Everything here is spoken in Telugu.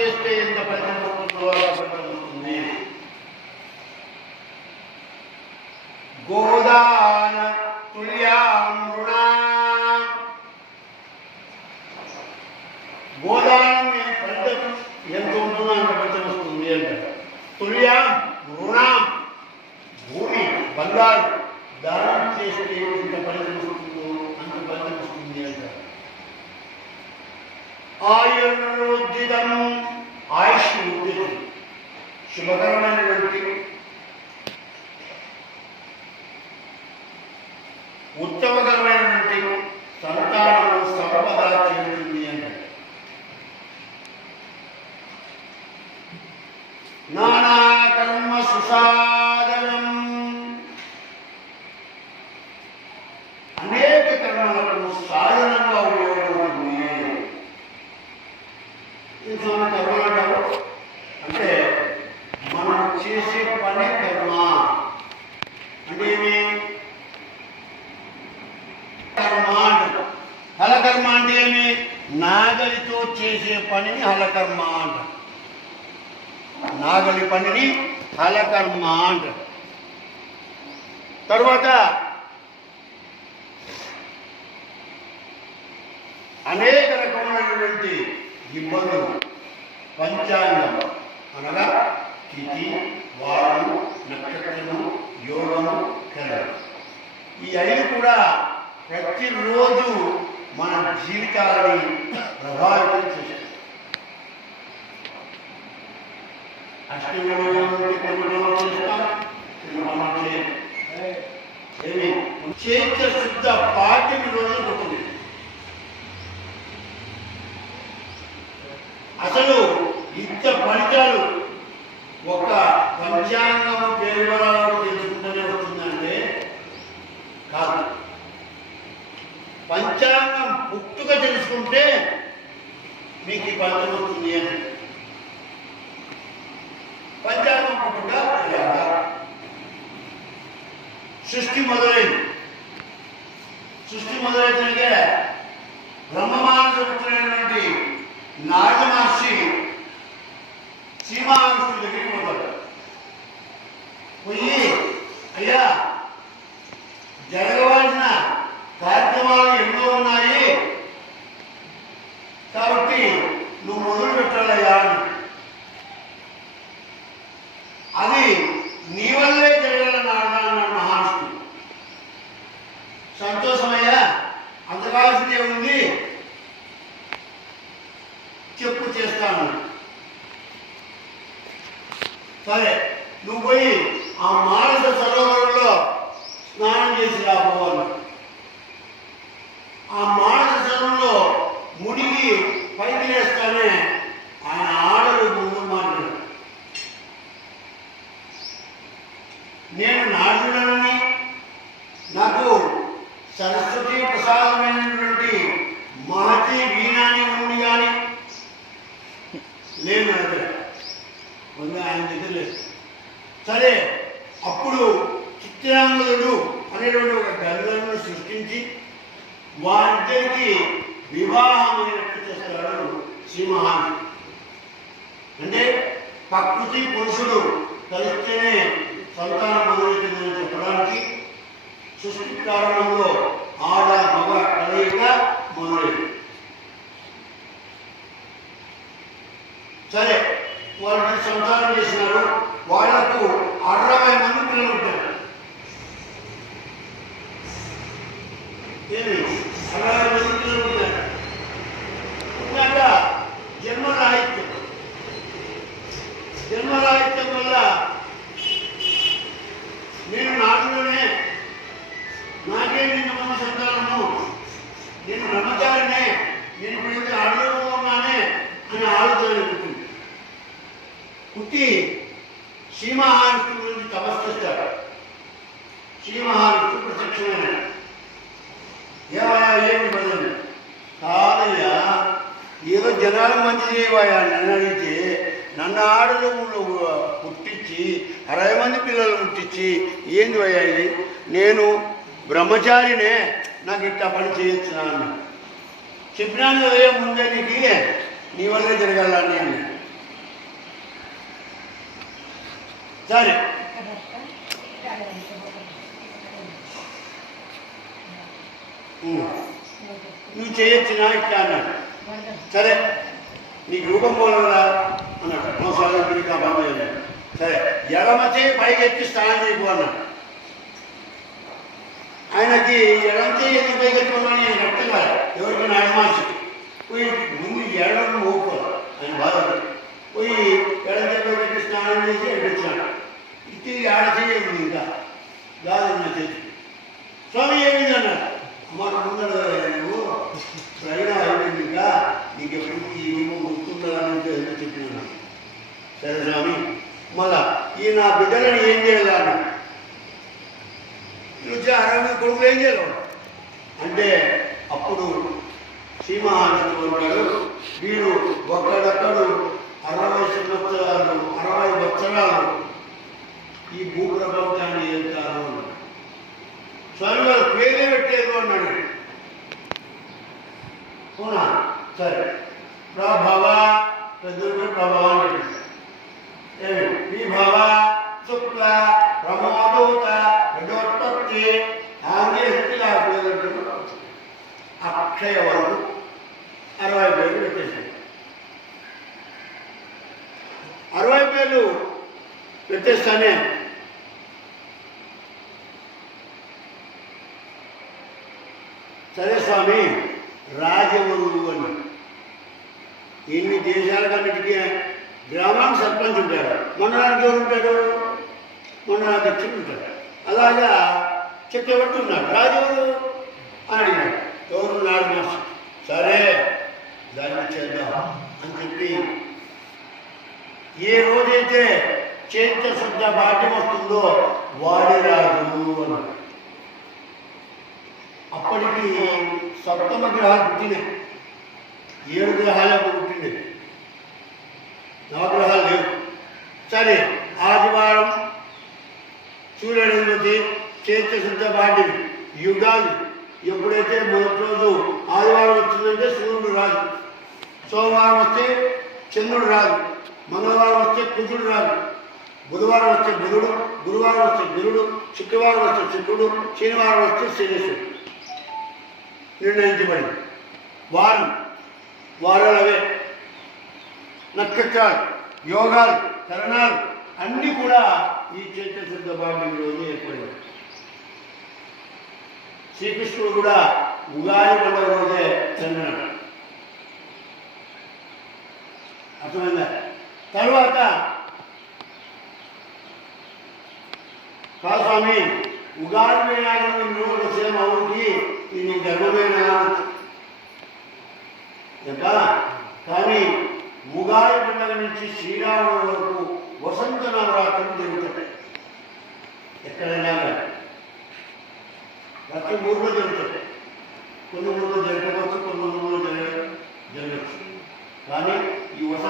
చేస్తే ఎంత ఫలితం వస్తుందో అంత ఫలితం వస్తుంది గోదాన తుల్యామృణ గోదానం ఫలితం ఎంత ఉంటుందో అంత ఫలితం వస్తుంది అంటారు తుల్యాం రుణాం భూమి బంగారు దానం చేస్తే ఎంత ఫలితం వస్తుందో అంత ఫలితం వస్తుంది అంటారు ఆయుర్వృద్ధితం ఆయుష్ వృద్ధి శుభకరమైనటువంటి ఉత్తమకరమైనటువంటి సంతానం సంపద చేరుతుంది అంటే నానా కర్మ సుసాధనం అనేక కర్మలకు సాధనంగా ఉపయోగపడుతుంది ఇది మన కర్మ అంటారు అంటే మనం చేసే పని కర్మ. అంటే ఏమి? కర్మ అంటారు హలకర్మ అంటే ఏమి? నాగలితో చేసే పనిని హలకర్మ అంటారు నాగలి పనిని హలకర్మ అంటారు తర్వాత అనేక రకమైనటువంటి ఇబ్బందులు. పంచాంగం. అనగా తిథి వారము నక్షత్రము యోగము కరణం. ఈ ఐదు కూడా ప్రతిరోజు మన జీవితాలని ప్రభావితం చేస్తాయి అష్టమి శుద్ధ రోజు ఉంటుంది అసలు ఇంత ఫలితాలు ఒక పంచాంగం పేరు తెలుసుకుంటూనే వస్తుందంటే కాదు. పంచాంగం పుట్టుక తెలుసుకుంటే మీకు ఈ ఫలితం వస్తుంది అని. పంచాంగం పుట్టుక సృష్టి మొదలైంది. సృష్టి మొదలైతే అంత ఉంది. చెప్పు చేస్తాను. సరే నువ్వు పోయి ఆ మానస సరోవరంలో స్నానం చేసి రాబోవాలి ఆ మానస సరోవరంలో మునిగి పైకి లేస్తానే ఆయన ఆడలు ముందు మాట్లాడు నేను నాడుడనని నాకు సరస్వతి ప్రసాదమైనటువంటి మహతి వీణాని ఉండి కానీ లేదు నా దగ్గర. ఉంది ఆయన దగ్గర లేదు. సరే అప్పుడు చిత్రాంగుడు అనేటువంటి ఒక గంధర్వును సృష్టించి వారిద్దరికి వివాహమైనట్టు చేస్తాడు శ్రీమహాన్ అంటే ప్రకృతి పురుషుడు కలిస్తేనే సంతానం మొదలవుతుందని చెప్పడానికి సృష్టి కారణంలో ఆడ మగ కలయిక మొదలైంది. సరే వాళ్ళని సంతానం చేసినారు. వాళ్ళకు అరవై మంది పిల్లలు ఉంటారు. ఏమి? అరవై మంది పిల్లలు ఉంటారు. ఉన్నాక పుట్టి శ్రీమహావిష్ణు గురించి తపస్సు శ్రీ శ్రీమహావిష్ణు ప్రత్యక్షమైన ఏమయ్యా ఏమి బదులు కాదయ్యా ఏదో జనాలు మంచి చేయవయ్యా నన్ను అడిగితే నన్ను ఆడలు పుట్టించి అరవై మంది పిల్లలు పుట్టించి ఏంది అయ్యా ఇది? నేను బ్రహ్మచారినే నాకు ఇట్లా పని చేయొచ్చు నాన్న చెప్పినాను కదా ముందే నీకు? నీ వల్లే జరగాలని అని. సరే ఉమ్. నువ్వు చేయొచ్చు నా ఇట్లా అన్నాడు సరే. నీకు రూపం పోలరా అన్నాడు. గురించి బంద్ చేయలేదు సరే. ఎడమ చేయి పైకి ఎత్తి స్నానం చేయకు అన్నాడు ఆయనకి ఎడం చేయి ఎందుకు పైకి ఎత్తుకోమని ఆయన అర్థం కాదు. ఎవరికైనా అడమాసి పోయి ముందు ఎడం మోపు ఆయన బాధ పోయి ఎడం చేయి పైకి ఎత్తి స్నానం చేసి ఎడిపించాడు ఇది ఆడ చేయండి ఇంకా. గాలి నా చేతి. స్వామి ఏమింది అన్నాడు అమ్మ ముందర నువ్వు. ప్రయాణం అయిపోయింది ఇంకా. నీకు ఎప్పటికీ ఈ రూపం గుర్తుండాలని చెప్పినాను? సరే స్వామి. మళ్ళా ఈ నా బిడ్డలను ఏం చేయాలన్నా వచ్చి అరవై కొడుకులు ఏం చేయాలి? అంటే అప్పుడు సింహానంద ఉంటాడు వీడు ఒక్కడొక్కడు అరవై సంవత్సరాలు అరవై వత్సరాలు ఈ భూప్రపంచాన్ని వెళ్తారు అన్నాడు. స్వామి వారు పేరే పెట్టేది అన్నాడు అవునా సరే ప్రభవ పెద్దలు ప్రభవ అని పెట్టాడు. ఏమి విభవ శుక్ల ప్రమోదోత ప్రజోత్పత్తి ఆంగ్లేయ అక్షయ వరకు అరవై పేర్లు పెట్టేశాడు అరవై పేర్లు పెట్టేస్తానే సరే స్వామి రాజవరువు అని. ఎన్ని దేశాలకన్నిటికీ గ్రామానికి సర్పంచ్ ఉంటాడు. మండలానికి ఎవరు ఉంటాడు? మండల అధ్యక్షుడు ఉంటాడు. అలాగా చక్రవర్తి ఉన్నాడు. రాజెవరు అని అడిగాడు. ఎవరు నాడు మాస్టర్? సరే దాన్ని చేద్దాం అని చెప్పి ఏ రోజైతే చైత్య శుద్ధ భాగ్యం వస్తుందో వాడి రాజు అన్నాడు అప్పటికి సప్తమ గ్రహాలు పుట్టినాయి ఏడు గ్రహాలే పుట్టింది. నవగ్రహాలు లేవు. సరే ఆదివారం సూర్యుడి చేతి శుద్ధ పాడ్యం యుగాలు ఎప్పుడైతే మొదటి రోజు ఆదివారం వచ్చిందంటే సూర్యుడు రాదు. సోమవారం వస్తే చంద్రుడు రాదు. మంగళవారం వస్తే కుజుడు రాదు. బుధవారం వస్తే బుధుడు గురువారం వస్తే గురుడు శుక్రవారం వస్తే శుక్రుడు శనివారం వస్తే శనేశ్వరుడు. నిర్ణయించబడింది వారం వారాలు అవే నక్షత్రాలు యోగాలు చరణాలు అన్నీ కూడా ఈ చైత్ర శుద్ధ భాగ్యం రోజు ఏర్పడింది శ్రీకృష్ణుడు కూడా ఉగాది పండుగ రోజే చంద్రుడు అర్థమైందా? తర్వాత కాదు స్వామి ఉగాది వినాయకుడు నూరు సేమ అవుకి ఇది ధర్మమేనా చెప్పా కానీ ఉగాది పండుగ నుంచి శ్రీరాముడి వరకు వసంత నవరాత్రులు జరుగుతాయి ఎక్కడైనా ప్రతి ఊర్లో జరుగుతాయి కొన్ని ఊర్లో జరగవచ్చు కొన్ని ఊర్లో జరగ జరగచ్చు. కానీ